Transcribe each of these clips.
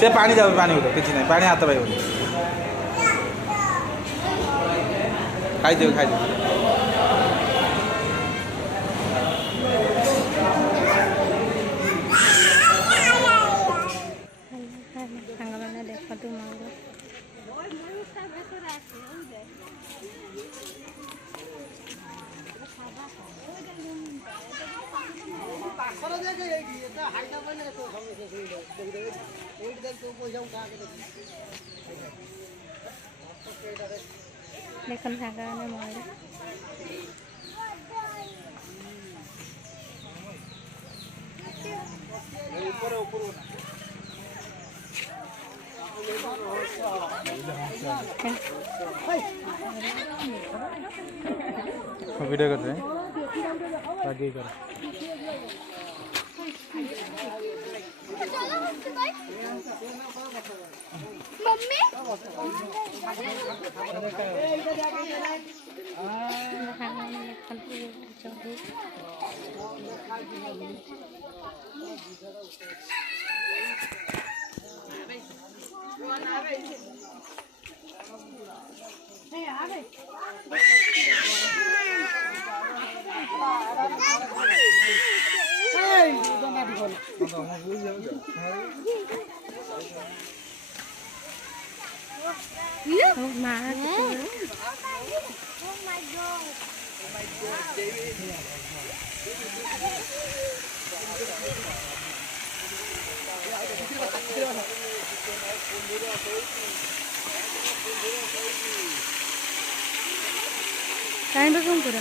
से पानी जाओ पानी उठो किसी नहीं पानी हाथ पाइब खाई ସାଙ୍ଗମାନେ ଦେଖନ୍ତୁ ମୋର ଦେଖନ୍ତୁ ସାଙ୍ଗମାନେ ମୋର वीडियो करते हैं आगे कर mummy Oh my God. Oh my God. Kain berkum pura.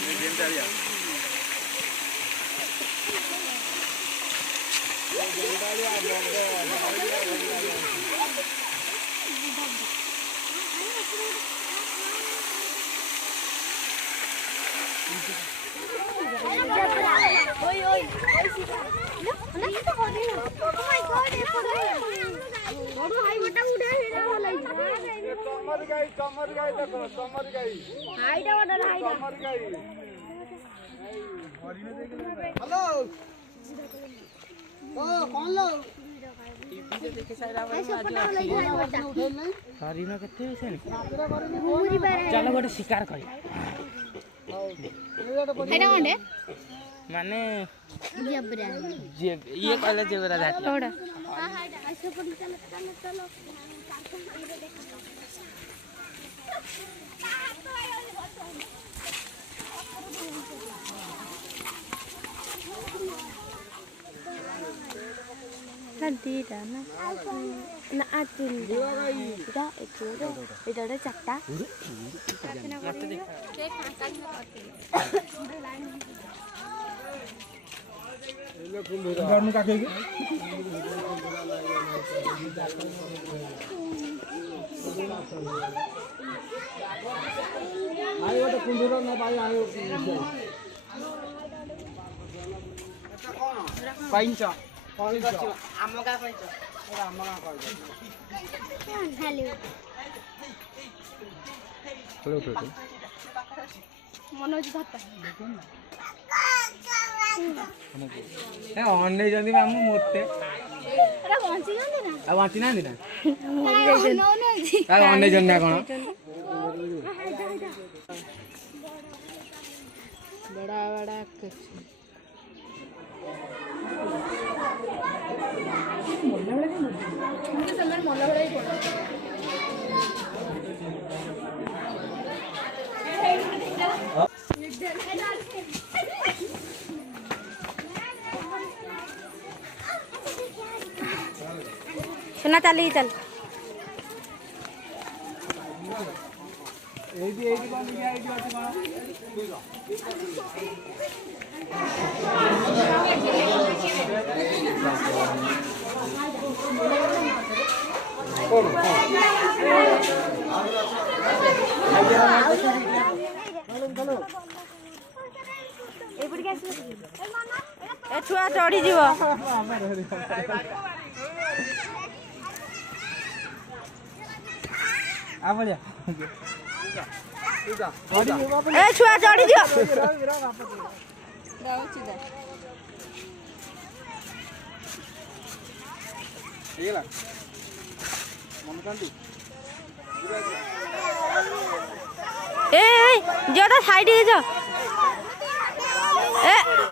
Hello ओ कौन लो चलो गोटे शिकार कर माने ये कहले जेबरा जात Tidak, nak atin. Tidak, itu ada cakta. आयो तो कुंडूरा ना भाई आयो पाइन्छ पाइन्छ आमगा पाइन्छ आमगा पाइन्छ Hello. चलो उठो मनोज भाता. ए अन्ने जंदी मामु मोते अरे वांची गंदी ना. आ वांची ना दिना No, no. आ अन्ने जन्ना कोन बड़ा बड़ा कुछ सुना चली चल एडी बन गया एडी अछि कोन एपड़ के ଏ ଛୁଆ ଚଢିଯିବ। ଏ ଛୁଆ ଚଢିଯିବ। ହେଇଗଲା ମନକାନ୍ତି ଏ ଝିଅଟା ସାଇଡ୍ ହେଇଯାଅ। ଏ